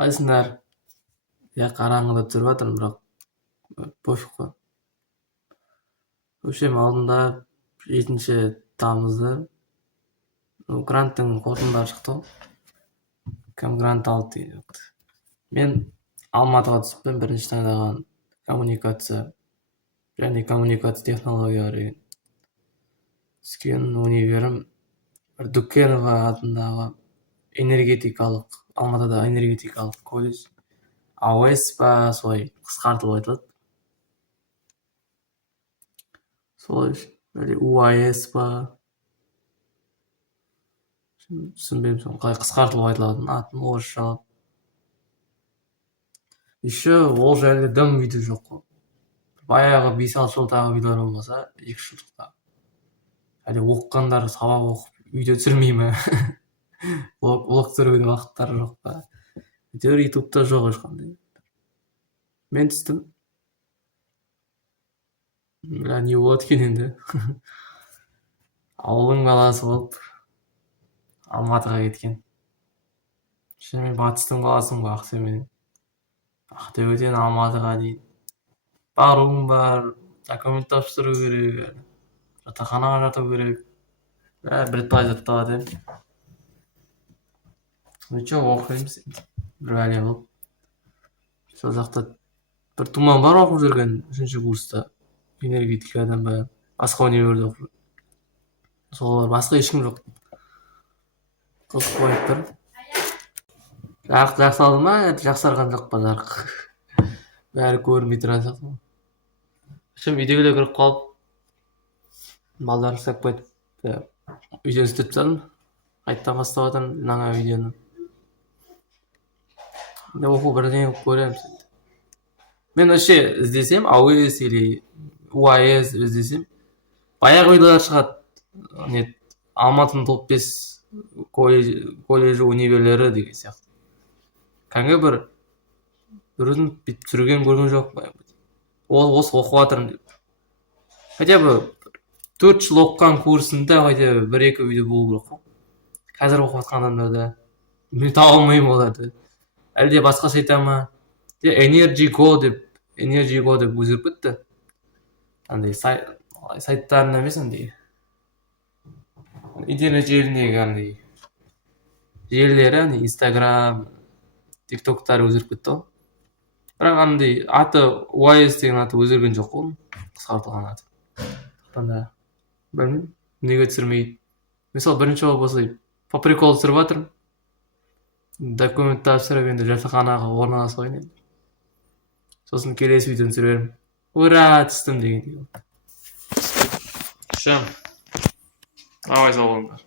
Қалайсыңдар? Я қараңғыда тұрып жатырмын, бірақ пофиг қой. Общем, алдында 7 тамызда гранттың қорытындылары шықты ғой. Кім грант алды деген сияқты. Мен Алматыға түспін, бірінші таңдаған коммуникация және коммуникация технологиялары деген. Түскен универім Дүкенова атындағы Алматыда энергетикалық колледж. АОС па, солай қысқартылып айтылады. Солай, УАС па. Түсінбеймін, қалай қысқартылып айтылатын, атын орысша алып. Еще ол жайлы дым видео жоқ қой. Баяғы 5-6 жылдағы видеолар болмаса, 2 жылдықтағы. Әлде оқығандар сабақ оқып, видео түсірмей ме? Влог түсіруге уақыттары жоқ па? Әйтеуір ютубта жоқ ешқандай. Мен түстім. Не болады екен енді? Ауылдың баласы болып Алматыға кеткен. Мен батыстың баласың ба, Ақтөбеден. Ақтөбеден Алматыға дейін баруым бар, документ тапсыру керек, жатақханаға жату керек. Бірталай жаттап жатырмын. Ничего, оқимыз енді. Бір бәле болып. Сол жақта бір туман бар оқып жүрген 3-ші курста. Энергетикадан ба, басқа универде оқып. Солар басқа ешкім жоқ. Қыз қойып тұр. Жарық жақсалды ма, жақсарған жоқ па жарық? Бәрі көрінбей тұрған сияқты. Şimdi videoga kirib qolib, ballar istab qo'yib, videoni istib turadim. Qaytadan boshlab o'taman жаңа videoni. O'qib birдеңе o'qib ko'ramiz. Men вообще іздесем, АОС или УАС іздесем, баяғы видеолар шығады. Не, Алматының топ-5 колледжі универлері деген сияқты. Кәдімгі бірін түсірген көрген жоқ. Осы оқып жатырмын деп. Хотя бы 4 жыл оқыған курсында хотя бы 1-2 видео болу керек қой. Қазір оқып жатқан адамдарда мен таба алмаймын оларды. Әлде басқаша айта ма? Energy Go деп өзгеріп кетті. Андай сайттарында емес, андай интернет желісіндегі андай желілері, Instagram, TikTok-тары өзгеріп кетті ғой. Бірақ андай аты УАС деген аты өзгерген жоқ қой, қысқартылған аты. Сонда білмеймін, неге түсірмейді. Мысалы, бірінші болып осылай по приколу түсіріп жатырмын. Документ тапсырып енді жатақханаға орналасып енді. Сосын келесі видеоны түсірермін. Ура, түстім деген. Все. Давай, салондар.